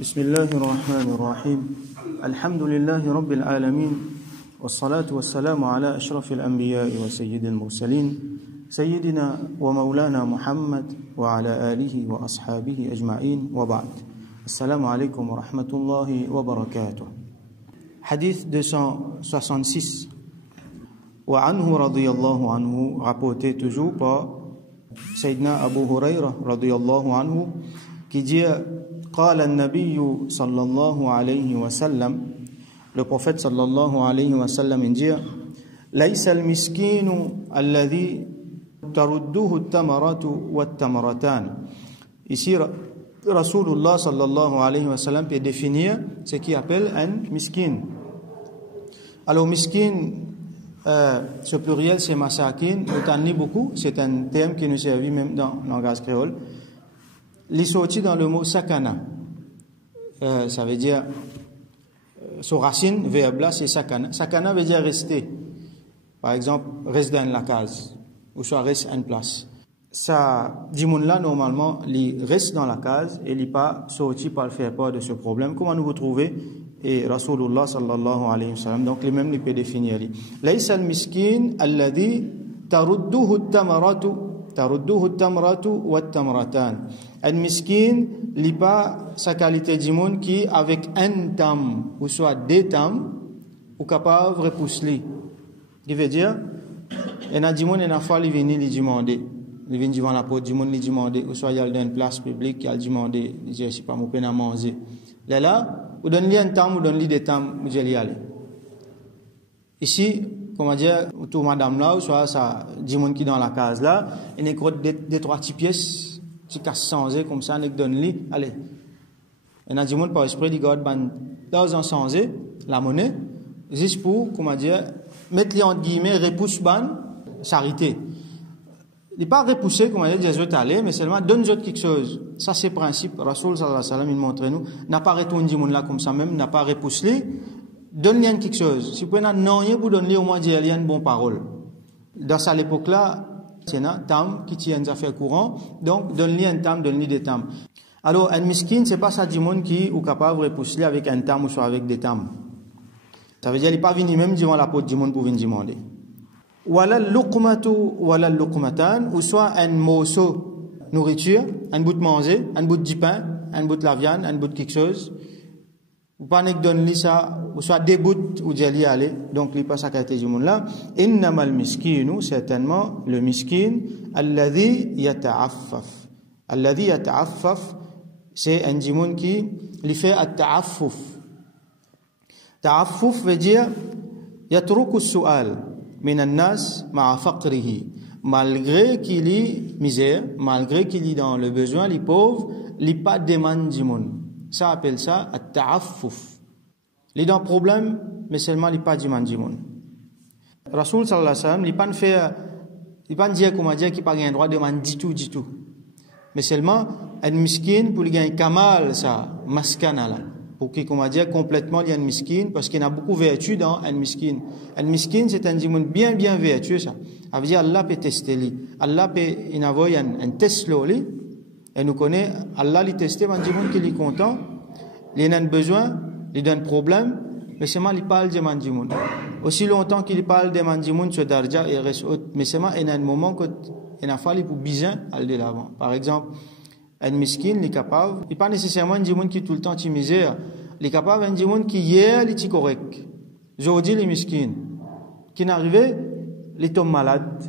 بسم الله الرحمن الرحيم الحمد لله رب العالمين والصلاة والسلام على أشرف الأنبياء وسيد المرسلين سيدنا ومولانا محمد وعلى آله وأصحابه أجمعين وبعد السلام عليكم ورحمة الله وبركاته حديث 266 وعنه رضي الله عنه rapporté toujours par Sayyidina Abu Huraira رضي الله عنه qui dit قال النبي صلى الله عليه وسلم le prophète صلى الله عليه وسلم dit ليس المسكين الذي ترده التمرة والتمرتان. Ici Rasulullah صلى الله عليه وسلم peut définir ce qu'il appelle un miskin. Alors miskin, ce pluriel c'est masakin, on en lit beaucoup, c'est un terme qui nous servit même dans le langage créole. Il est sorti dans le mot sakana. Ça veut dire, son racine, verbe là, c'est sakana. Sakana veut dire rester. Par exemple, reste dans la case, ou soit reste en place. Ça, dit là, normalement, il reste dans la case et il n'est pas sorti par faire peur de ce problème. Comment nous vous trouvez? Et Rasulullah sallallahu alayhi wa sallam, donc lui-même, il peut définir. Laysa al-miskin alladhi tarudduhu at-tamaratu wat-tamratan. Un miskin, il n'est pas sa qualité du monde qui, avec un tam, ou soit des tam, ou capable de repousser. Il veut dire, il y a du monde, il y a une fois, il vient lui demander. Il vient devant la porte du monde, il demande, ou soit il y a une place publique, il a demandé, il dit, je ne sais pas, je peux manger. Là, vous donnez un tam, vous donnez des tam, vous allez y aller. Ici, comment dire, tout madame là, ou soit ça, du monde qui est dans la case là, il y a des trois petites pièces, qui cassent sans comme ça, il donne lui, allez. Il y a du monde par esprit, il garde dans un sans la monnaie, juste pour, comment dire, mettre les entre guillemets, repousse ban, s'arrêter. Il n'est pas repoussé, comme on dit, des autres aller, mais seulement donne autres quelque chose. Ça, c'est le principe. Rasoul sallallahu alayhi wa sallam, il montre nous, n'a pas retourné du monde là comme ça même, n'a pas repoussé, donne-lui quelque chose. Si vous pouvez non, vous donnez au moins dire une bonne parole. Dans cette époque-là, c'est un tam qui tient des affaires courantes, donc donne-lui un tam, donne-lui des tam. Alors, un miskin, c'est pas ça du monde qui est capable de repousser avec un tam ou soit avec des tam. Ça veut dire qu'il n'est pas venu même devant la porte du monde pour venir demander. Wala luqmatu wala luqmatan, ou soit un morceau nourriture, un bout de manger, un bout de pain, un bout de la viande, un bout de quelque chose. Ou pas ne donne ça, ou soit des bouts où j'allais aller, donc il passe à côté du monde là. Innamal miskinu, certainement le miskin, alladhi yata'affaf. Alladhi yata'affaf, c'est un djimoun qui lui fait at-ta'affuf. Ta'affuf veut dire yatruku as-su'al min an-nas ma'a faqrihi. Malgré qu'il est misère, malgré qu'il est dans le besoin, les pauvres, il pas demande du monde. Ça appelle ça at-ta'affuf. Il est dans le problème, mais seulement il pas demande du monde. Rasoul sallallahu alayhi wa sallam, il pas fait, il pas dire comment dire qu'il pas un droit de demander du tout. Mais seulement un miskin pour lui gagner kamal ça, maskana là. Pour qu'il, comment dire, complètement, il y a un miskin, parce qu'il y a beaucoup de vertus dans un miskin. Un miskin, c'est un djimoun bien vertueux, ça. Ça veut dire, Allah peut tester lui. Allah peut, il envoie un test là, et nous connaît, Allah lui tester, un djimoun qui est content, il a un besoin, il a un problème, mais seulement, il parle de un djimoun. Aussi longtemps qu'il parle de un djimoun, ce darja, il reste autre. Mais seulement, il y a un moment que, il a fallu pour bien aller de l'avant. Par exemple, un miskin, il est capable, il n'est pas nécessairement un djimoun qui est tout le temps qui misère, il est capable un djimoun qui hier, il est correct. Aujourd'hui, les miskin, qui n'arrivait, il tombe malade,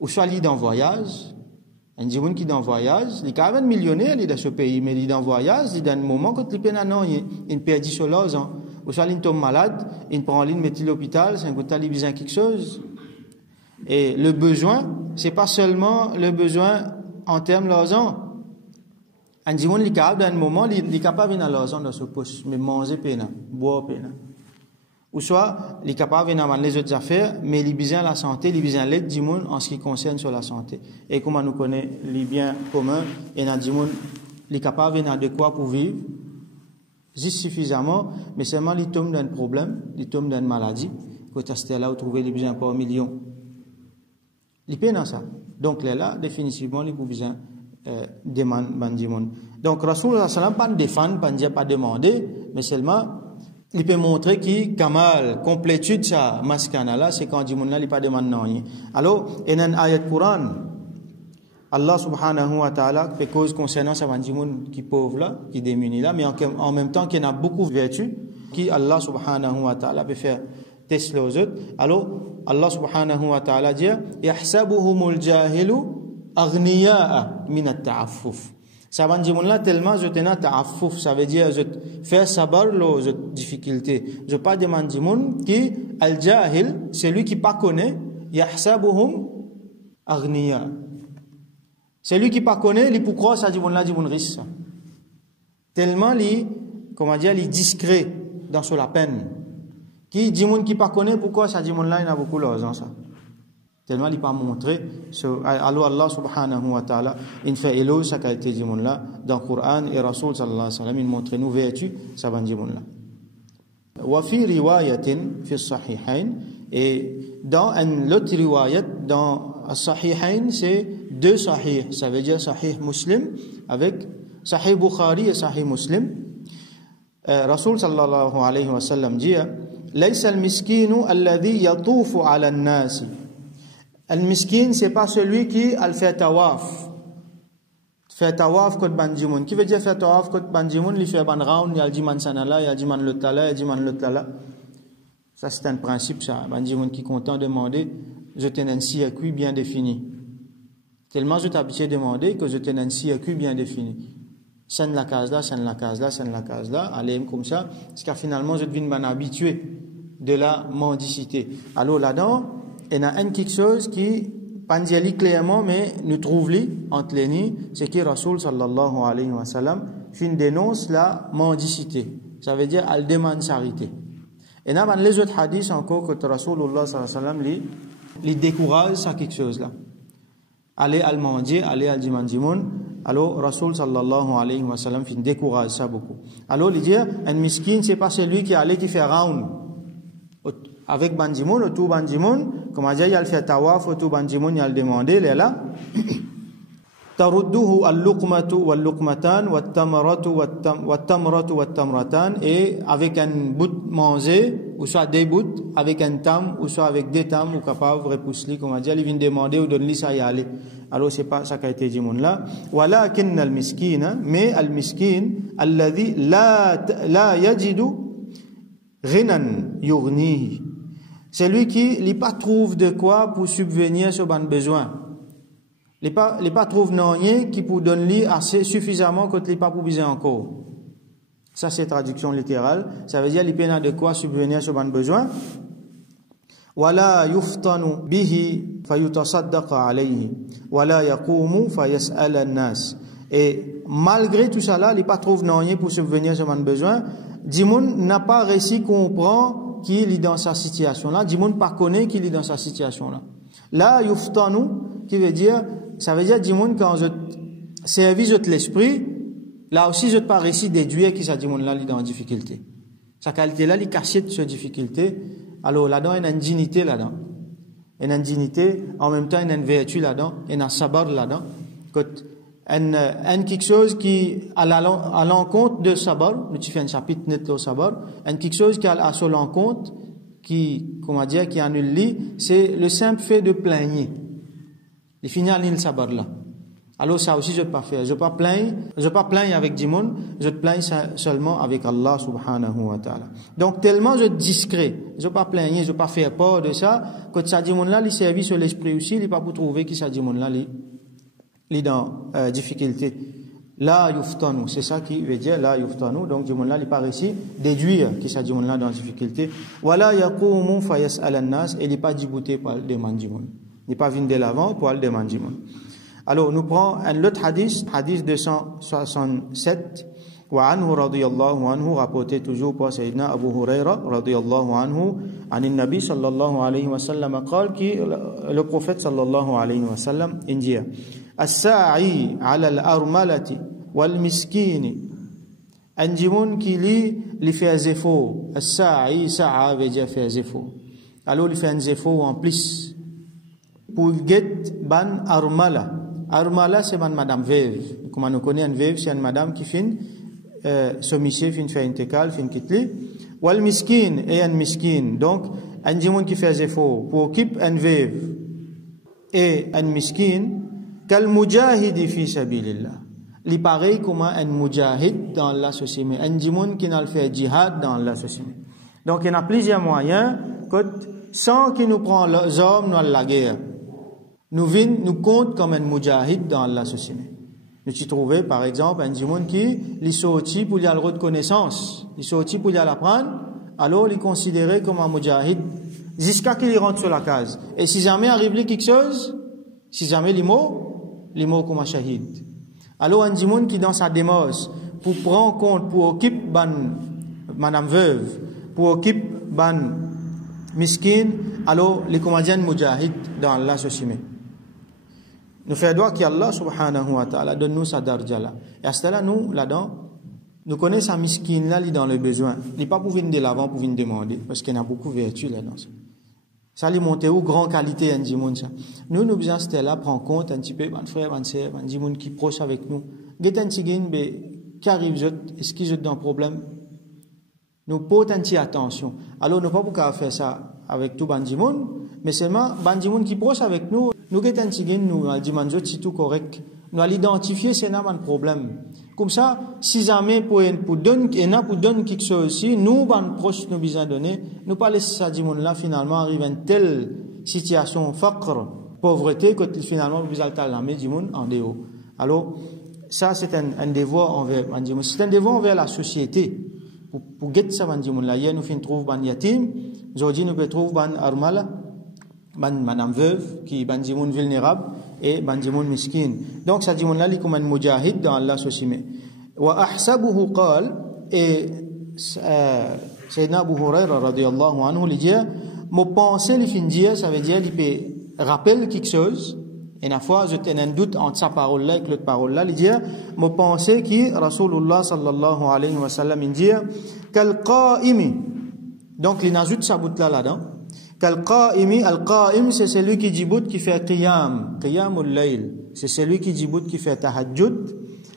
ou soit il est en voyage, un djimoun qui est en voyage, il est quand même millionnaire, il est dans ce pays, mais il est en voyage, il est dans un moment quand il peine non, il perd sur l'argent, ou soit il tombe malade, il prend l'île, met à l'hôpital, c'est un coup de il besoin quelque chose. Et le besoin, c'est pas seulement le besoin en termes d'argent. Un djimoun, il est capable, dans un moment, il est capable de venir à l'argent dans ce poste, mais manger pena, boire pena. Ou soit, il est capable de venir les autres affaires, mais il est besoin de la santé, il est besoin de l'aide du monde en ce qui concerne sur la santé. Et comme on nous connaît les biens communs, et dans le djimoun, il est capable de venir de quoi pour vivre, juste suffisamment, mais seulement il tombe dans un problème, il tombe dans une maladie, que tu as là où trouver les besoins par millions. Il peine dans ça. Donc là, définitivement, il a besoin demande bandimoun. Donc Rasulullah sallam pas défendre, pas dire pas demander, mais seulement il peut montrer que kamal complétude ça maskana là c'est quand dimoun là il pas demande non. Alors en un ayat Coran Allah subhanahu wa ta'ala fait cause concernant ça bandimoun qui pauvre là, qui démuni là, mais en même temps qu'il y en a beaucoup de vertus qui Allah subhanahu wa ta'ala peut faire tester aux autres. Alors Allah subhanahu wa ta'ala dit yahsabuhumul jahilu aghniya'a min at-ta'affuf. Ça va dire là tellement je tenais ta'affuf, ça veut dire je faire sabar aux difficultés. Je pas demander moun qui al-jahil, c'est lui qui pas connaît, yahsabuhum aghniya. C'est lui qui pas connaît, il pour croire ça dit là dit bon risque. Tellement li comment dire, il discret dans sur la peine. Qui dit moun qui pas connaît pourquoi ça dit moun là il a beaucoup l'argent ça. Tellement il pas montré alors Allah subhanahu wa ta'ala il fait éloge sa qualité dit moun là dans le Coran et Rasul sallallahu alayhi wa sallam il montre nous vertu ça va dire moun là. Wa fi riwayatin fi sahihain et dans un autre riwayat dans as-sahihain c'est deux sahih, ça veut dire sahih Muslim avec sahih Bukhari et sahih Muslim. Rasul sallallahu alayhi wa sallam dit laysa al-miskinu alladhi yatufu ala an-nas. Al-miskin c'est pas celui qui a fait tawaf. Fait tawaf kot bandimoun. Qui veut dire faire tawaf kot bandimoun, il fait ban round, il dit man sanala, il dit man lotala, il dit man lotala. Ça c'est un principe ça, bandimoun qui content demander je tenais un circuit bien défini. Tellement je t'habitué demander que je tenais un circuit bien défini. C'est la case là, c'est la case là, c'est la case là, allez comme ça, parce que finalement je deviens ben habitué de la mendicité. Alors là-dedans, il y a quelque chose qui pas dit clairement mais nous trouve entre les nids, c'est que Rasul sallallahu alayhi wa sallam fin dénonce la mendicité. Ça veut dire elle demande charité. Et là dans les autres hadiths encore que Rasulullah sallallahu alayhi wa sallam lui décourage ça quelque chose là. Allez al mendier, allez al dimandimoun. Alors Rasul sallallahu alayhi wa sallam fin décourage ça beaucoup. Alors il dit un miskin c'est pas celui qui allait qui fait round avec bandimoun autour bandimoun comme a dit il fait tawaf autour bandimoun il demander il est là tarudduhu al-luqmatu wal-luqmatan wat-tamaratu wat-tamratu wat-tamratan et avec un bout mangé ou soit des bouts avec un tam ou soit avec des tam ou capable repousser comme a dit il vient demander ou donner ça y aller. Alors c'est pas ça qui a été dit mon là walakin al-miskina mais al-miskin alladhi la yajidu ghinan yughnihi. C'est lui qui n'est pas trouve de quoi pour subvenir sur ses besoins. Il n'est pas trouve rien qui pour donner assez suffisamment quand il n'est pas pour besoin encore. Ça c'est traduction littérale. Ça veut dire il n'a pas de quoi subvenir sur ses besoins. Wala yuftanu bihi fayutasaddaqa alayhi wala yaqumu fayas'al an-nas. Et malgré tout ça là, il n'est pas trouve rien pour subvenir sur ses besoins. Dimoun n'a pas réussi comprendre qu'il est dans sa situation là, Dimoun pas connaît qu'il est dans sa situation là. Là yuftanu qui veut dire ça veut dire Dimoun quand je servis de l'esprit, là aussi je pas réussi déduire qui ça Dimoun là il est en difficulté. Sa qualité là il caché de cette difficulté. Alors là-dedans il y a une dignité là-dedans. Il y a une dignité en même temps il y a une vertu là-dedans, il y a un sabar là-dedans. quelque chose qui à l'encontre de sabar, nous tu fais un chapitre net au sabar, quelque chose qui à son encontre qui comment dire qui annule c'est le simple fait de plaigner. Il finit à le sabar là. Alors ça aussi je peux pas faire, je pas plaindre avec du monde, je te plains seulement avec Allah subhanahu wa ta'ala. Donc tellement je discret, je pas plaindre, je pas faire peur de ça, que ça dit monde là, il servit sur l'esprit aussi, il pas pour trouver qui ça dit monde là, il dans difficulté. La yuftanu, c'est ça qui veut dire la yuftanu, donc du monde là il pas réussi déduire qui ça dit monde là dans difficulté. Wala yaqumu fa yas'al an-nas, et il pas débouté pour demander du monde. Il pas venu de l'avant pour demander du monde. Alors, nous prenons un autre hadith, hadith 267, وعنه رضي الله عنه rapporté toujours par Sayyidina Abu Huraira رضي الله عنه عن النبي صلى الله عليه وسلم قال que le prophète صلى الله عليه وسلم il dit الساعي على الأرملة والمسكين un djimoun qui lui fait un effort, الساعي sa'a veut dire faire un effort. Alors il fait un effort en plus pour get ban armala. Armala c'est une madame veuve. Comme on connaît une veuve, c'est une madame qui fait sommissier, fin fait intégrale, fin kitli. Wal miskin et un miskin. Donc un djimoun qui fait des efforts pour occuper une veuve et un miskin, kal mujahidi fi sabilillah. Il pareil comme un mujahid dans la société, un djimoun qui n'a fait jihad dans la société. Donc il y a plusieurs moyens que sans qu'il nous prend les hommes dans la guerre, nous compte comme un mujahid dans la société. Nous y trouvons par exemple un djimoun qui est sorti pour y avoir de connaissance, il est sorti pour y apprendre, alors il est considéré comme un mujahid jusqu'à qu'il rentre sur la case. Et si jamais arrive quelque chose, si jamais les mots comme un shahid. Alors un djimoun qui dans sa démence pour prendre compte, pour occuper madame veuve, pour occuper miskin, alors les commandants mujahid dans la société. Nous faisons droit qu'Allah subhanahu wa ta'ala donne-nous sa darja là. Et à ce là nous, là-dedans, nous connaissons sa miskin là, il est dans le besoin. Il n'est pas pour venir de l'avant, pour venir demander, parce qu'il y a beaucoup de vertus là-dedans. Ça lui monte où grande qualité un djimoun ça. Nous besoin c'était là prendre compte un petit peu mon frère, mon sœur, un djimoun qui proche avec nous. Get un tigin qui arrive est-ce qu'il est dans problème. Nous portons attention. Alors nous pas pour faire ça avec tout bandimoun, mais seulement bandimoun qui proche avec nous. Nous get un tigin nous dimanjot c'est tout correct. Nous allons identifier c'est là un problème. Comme ça, si jamais pour donner quelque chose aussi, nous, ban proches, nous besoin donner, nous pas laisser ça, là, finalement, arrive à une telle situation, faqr, pauvreté, que finalement, nous besoin de la main, en dehors. Alors, ça, c'est un devoir envers, c'est un devoir envers la société. Pour get ça, là, hier, nous fin trouve ban yatim, aujourd'hui, nous peut trouver ban armala, ban madame veuve, qui ban vulnérable, et bandimoun miskin. Donc ça dit mon là comme un mujahid dans la société. Wa ahsabuhu qal et Sayyidina Abu Hurairah radiyallahu anhu il dit mon pensée li fin dire ça veut dire il peut rappeler quelque chose et une fois je tenais un doute entre sa parole là et l'autre parole là il dit mon pensée qui Rasulullah sallallahu alayhi wa sallam il dit kal qa'imi. Donc il ajoute sa bout là-dedans. Al-Qa'im, c'est celui qui dit bout qui fait qiyamul layl. C'est celui qui dit bout qui fait tahajjud.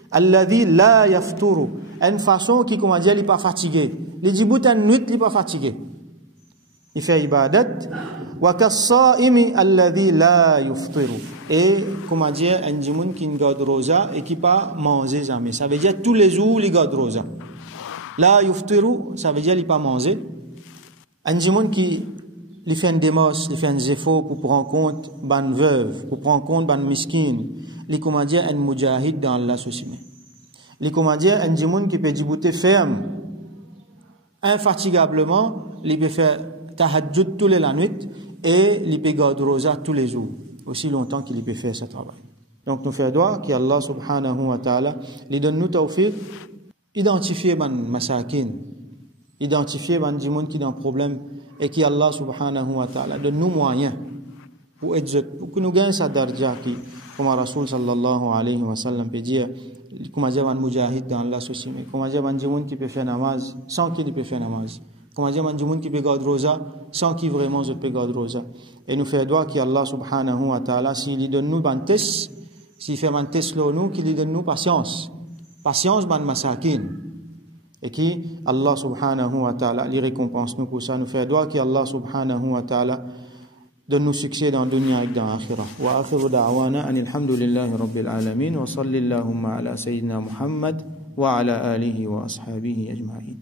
Alladhi la yafturu. Une façon qui, comment dire, il n'est pas fatigué. Il dit bout une nuit, il n'est pas fatigué. Il fait ibadat. Wa kas-sa'imi alladhi la yuftiru. Et, comment dire, un djimoun qui garde rosa et qui pas manger jamais. Ça veut dire tous les jours, il garde rosa. La yuftiru, ça veut dire il pas manger. Un djimoun qui il fait un démos, il fait un effort pour prendre compte ban veuve, pour prendre compte ban miskin. Il comment dire un mujahid dans la société. Il comment dire un djimoun qui peut djibouter ferme, infatigablement, il peut faire tahajjud tous les la nuit et il peut garder rosa tous les jours, aussi longtemps qu'il peut faire ce travail. Donc nous faisons droit qu'Allah subhanahu wa ta'ala lui donne nous tawfiq, identifier ban masakin, identifier ban djimoun qui dans problème et qui Allah subhanahu wa ta'ala donne nous moyens pour que nous gagnions sa darja qui, comme Rasul sallallahu alayhi wa sallam peut dire, comment dire un mujahid dans la société, comment dire un djimoun qui peut faire namaz sans qu'il peut faire namaz, comment dire un djimoun qui peut garder rosa sans qu'il vraiment je peut garder rosa. Et nous faisons droit qu'Allah subhanahu wa ta'ala s'il donne nous ban test, s'il fait ban test là nous, qu'il donne nous patience ban masakin. Et qui Allah subhanahu wa ta'ala les récompense nous pour ça. Nous faisons droit qu'Allah subhanahu wa ta'ala donne nous succès dans le dunya et dans l'akhirah. Wa akhiru da'wana anil hamdulillahi rabbil alamin wa salli allahumma ala sayyidina Muhammad wa ala alihi wa ashabihi ajma'in.